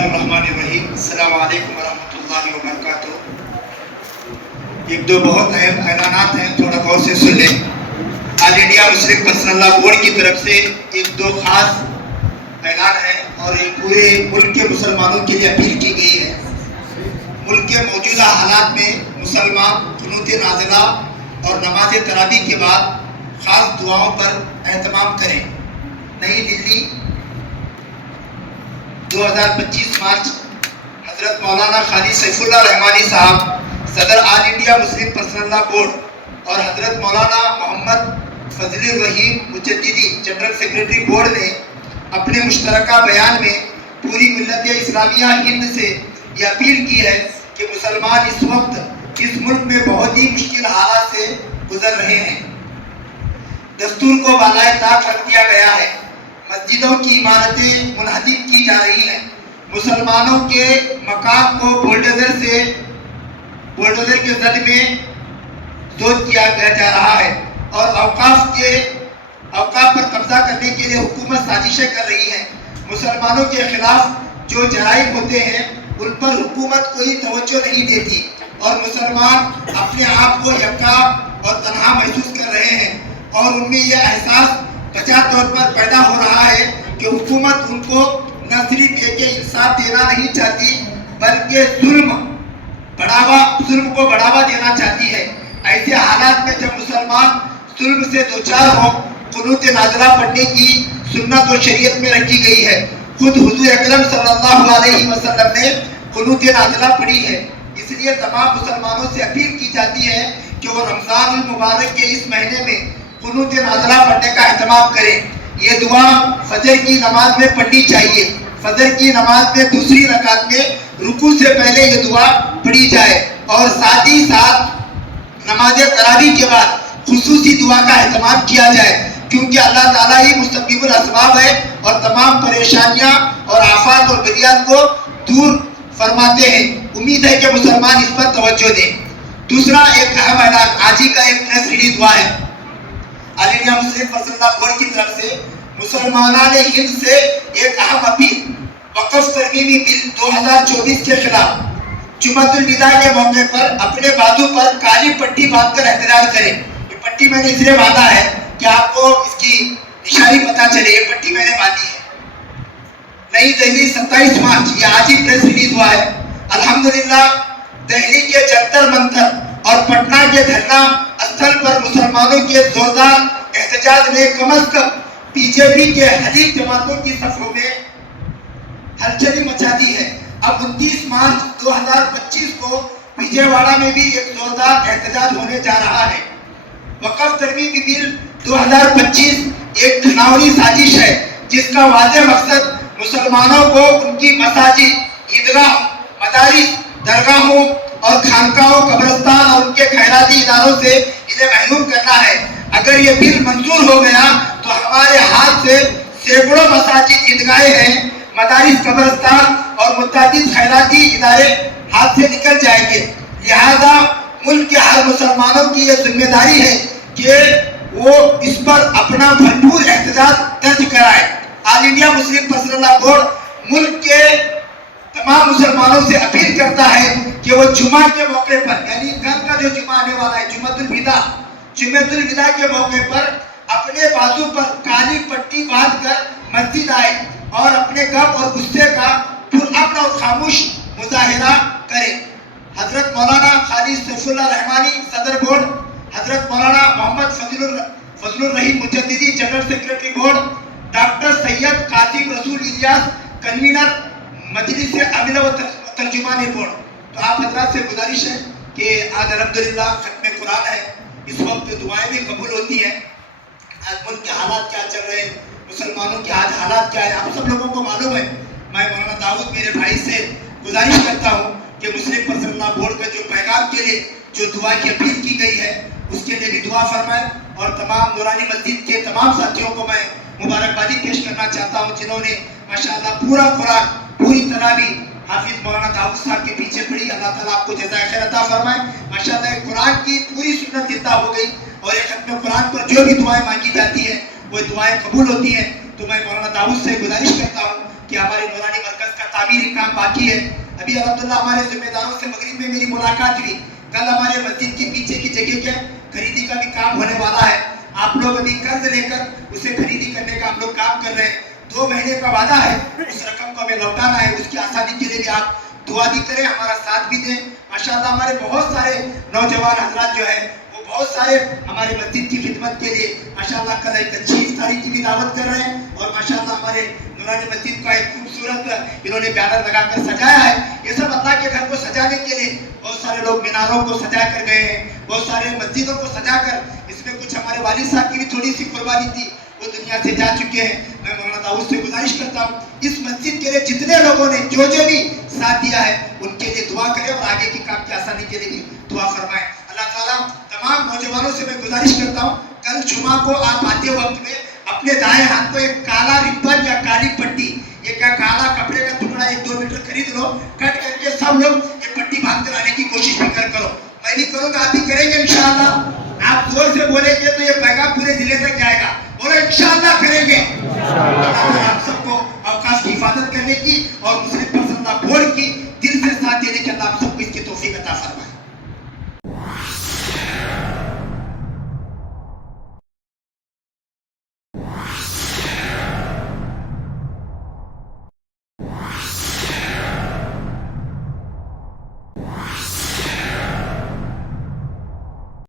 اللہ الرحمن الرحیم۔ السلام علیکم ورحمۃ اللہ وبرکاتہ۔ ایک دو بہت اہم اعلانات ہیں، تھوڑا غور سے سن لیں۔ آل انڈیا مسلم پرسنل لا بورڈ کی طرف سے ایک دو خاص اعلان ہے اور یہ پورے ملک کے مسلمانوں کے لیے اپیل کی گئی ہے۔ ملک کے موجودہ حالات میں مسلمان قنوت نازلہ اور نماز تراویح کے بعد خاص دعاؤں پر اہتمام کریں۔ نئی دلی 2025 مارچ حضرت مولانا قاری سیف اللہ رحمانی صاحب صدر آل انڈیا مسلم پرسنل لا بورڈ اور حضرت مولانا محمد فضل الرحیم مجددی جنرل سیکرٹری بورڈ نے اپنے مشترکہ بیان میں پوری ملت اسلامیہ ہند سے یہ اپیل کی ہے کہ مسلمان اس وقت اس ملک میں بہت ہی مشکل حالات سے گزر رہے ہیں۔ دستور کو بالائے طاق رکھ دیا گیا ہے، مسجدوں کی عمارتیں منہدم کی جا رہی ہیں، مسلمانوں کے مقام کو بولڈوزر کے زد میں زود کیا جا رہا ہے اور اوقاف پر قبضہ کرنے کے لیے حکومت سازشیں کر رہی ہے۔ مسلمانوں کے خلاف جو جرائم ہوتے ہیں ان پر حکومت کوئی توجہ نہیں دیتی اور مسلمان اپنے آپ کو یکا اور تنہا محسوس کر رہے ہیں اور ان میں یہ احساس بچا طور پر پیدا ہو رہا ہے کہ حکومت ان کو نہ صرف ایک انصاف دینا نہیں چاہتی بلکہ ظلم کو بڑھاوا دینا چاہتی ہے۔ ایسے حالات میں جب مسلمان ظلم سے دوچار ہوں، قنوت نازلہ پڑھنے کی سنت و شریعت میں رکھی گئی ہے۔ خود حضور اکرم صلی اللہ علیہ وسلم نے قنوت نازلہ پڑھی ہے۔ اس لیے تمام مسلمانوں سے اپیل کی جاتی ہے کہ وہ رمضان المبارک کے اس مہینے میں قنوت نازلہ پڑھنے کا اہتمام کریں۔ یہ دعا فجر کی نماز میں پڑھنی چاہیے۔ فجر کی نماز میں دوسری رکعت میں رکوع سے پہلے یہ دعا پڑھی جائے اور ساتھ ہی ساتھ نماز تراویح کے بعد خصوصی دعا کا اہتمام کیا جائے، کیونکہ اللہ تعالیٰ ہی مسبب الاسباب ہے اور تمام پریشانیاں اور آفات اور بلیات کو دور فرماتے ہیں۔ امید ہے کہ مسلمان اس پر توجہ دیں۔ دوسرا ایک اہم اعلان، آج ہی کا ایک پریس ریلیز ہوا ہے آل انڈیا مسلم پرسنل لا بورڈ کی طرف سے مسلمانان ہند سے ایک اہم اپیل، وقف ترمیمی بل 2024 کے خلاف جمعۃ الوداع کے موقع پر اپنے بازو پر کالی پٹی باندھ کر احتجاج کریں۔ یہ پٹی میں نے اس لیے باندھا ہے کہ آپ کو اس کی نشانی پتہ چلے، یہ پٹی میں نے باندھی ہے۔ نئی دہلی 27 مارچ، یہ آج ہی پریس ریلیز ہوا ہے۔ الحمدللہ دہلی کے جنتر منتر اور پٹنہ کے دھرنا استھل پر مسلمانوں کے زوردار احتجاج نے کم از کم بی جے پی کے حریف جماعتوں کی صفوں میں ہلچلی مچا دی ہے۔ اب 29 مارچ 2025 کو وجے واڑہ میں بھی ایک زوردار احتجاج ہونے جا رہا ہے۔ وقف ترمیمی بل 2025 ایک گھناؤنی سازش ہے جس کا واضح مقصد مسلمانوں کو ان کی مساجد، عیدگاہوں، مدارس، درگاہوں اور خانقاہوں، قبرستان اور ان کے خیراتی اداروں سے انہیں محروم کرنا ہے۔ اگر یہ بل منظور ہو گیا تو ہمارے ہاتھ سے سینکڑوں مساجد، عیدگاہیں ہیں، مدارس، قبرستان اور متعدد خیراتی ادارے ہاتھ سے نکل جائیں گے۔ لہذا ملک کے ہر مسلمانوں کی یہ ذمہ داری ہے کہ وہ اس پر اپنا بھرپور احتجاج درج کرائے۔ آل انڈیا مسلم پرسنل لا بورڈ ملک کے تمام مسلمانوں سے اپیل کرتا ہے کہ وہ جمعہ کے موقع پر، یعنی کل کا جو جمعہ آنے والا ہے، جمعۃ الوداع کے موقع پر اپنے بازو پر کالی پٹی باندھ کر مسجد آئے اور اپنے غم اور غصے کا پرامن اور خاموش مظاہرہ کرے۔ حضرت مولانا قاری سیف اللہ رحمانی صدر بورڈ، حضرت مولانا محمد فضل الرحیم مجددی جنرل سیکرٹری بورڈ، ڈاکٹر سید قاسم رسول الیاس کنوینر مجلس عاملہ و ترجمان بورڈ۔ تو آپ حضرات سے گزارش ہے کہ آج الحمدللہ ختم قرآن ہے، اس وقت دعائیں بھی قبول ہوتی ہیں۔ آج ملک کے حالات کیا چل رہے ہیں، مسلمانوں کے آج حالات کیا ہے، آپ سب لوگوں کو معلوم ہے۔ میں مولانا داؤد میرے بھائی سے گزارش کرتا ہوں کہ مسلم پرسنل لا بورڈ کا جو پیغام کے لیے جو دعا کی اپیل کی گئی ہے اس کے لیے بھی دعا فرمائیں، اور تمام نورانی مسجد کے تمام ساتھیوں کو میں مبارکبادی پیش کرنا چاہتا ہوں جنہوں نے ماشاءاللہ پورا قرآن پوری طرح بھی حافظ مولانا داؤد صاحب کے پیچھے پڑھی۔ اللہ تعالیٰ آپ کو جزائے خیر عطا فرمائے۔ ماشاءاللہ قرآن کی پوری سنت زندہ ہو گئی اور یہ ختم قرآن پر جو بھی دعائیں مانگی جاتی ہیں وہ دعائیں قبول ہوتی ہیں۔ تو میں مولانا داؤد سے گزارش کرتا ہوں کہ ہمارے نورانی مرکز کا تعمیری کام باقی ہے. ابھی الحمدللہ ہمارے ذمہ داروں سے مغرب میں میری ملاقات ہوئی. کل ہمارے مسجد کے پیچھے کی جگہ کے خریدی کا بھی کام ہونے والا ہے. آپ لوگ ابھی قرض لے کر اسے خریدی کرنے کا ہم لوگ کام کر رہے ہیں. 2 مہینے کا وعدہ ہے, اس رقم کو ہمیں لوٹانا ہے. اس کی آسانی کے لیے بھی آپ دعا بھی کریں, ہمارا ساتھ بھی دیں. ماشاءاللہ ہمارے بہت سارے نوجوان حضرات جو ہیں وہ بہت سارے ہمارے مسجد کی خدمت کے لیے ماشاءاللہ کل ایک اچھی افطاری کی بھی دعوت کر رہے ہیں. اور ماشاءاللہ ہمارے نورانی مسجد کا ایک خوبصورت انہوں نے بیانر لگا کر سجایا ہے. یہ سب اللہ کے گھر کو سجانے کے لیے بہت سارے لوگ میناروں کو سجا کر گئے ہیں, بہت سارے مسجدوں کو سجا کر. اس میں کچھ ہمارے والد صاحب کی بھی تھوڑی سی قربانی تھی, وہ دنیا سے جا چکے ہیں. میں مولانا داؤد سے گزارش کرتا ہوں اس مسجد کے لیے جتنے لوگوں نے جو بھی ساتھ دیا ہے ان کے لیے دعا کریں اور آگے کی کام کی آسانی کے لیے بھی دعا فرمائیں. اللہ تعالیٰ تمام نوجوانوں سے میں گزارش کرتا ہوں کل جمعہ کو آپ آتے وقت میں اپنے دائیں ہاتھ کو ایک کالا ربن یا کالی پٹی, یہ کیا کالا کپڑے کا ٹکڑا 1-2 میٹر خرید لو, کٹ کر کے سب لوگ یہ پٹی باندھ کر آنے کی کوشش بھی کرو. میں بھی کروں گا, آپ بھی کریں گے انشاءاللہ. آپ زور سے بولیں گے تو یہ پیغام پورے ضلع تک جائے گا. بولو انشاءاللہ کریں گے. اللہ سب کو اوقات کی حفاظت کرنے کی اور مسلم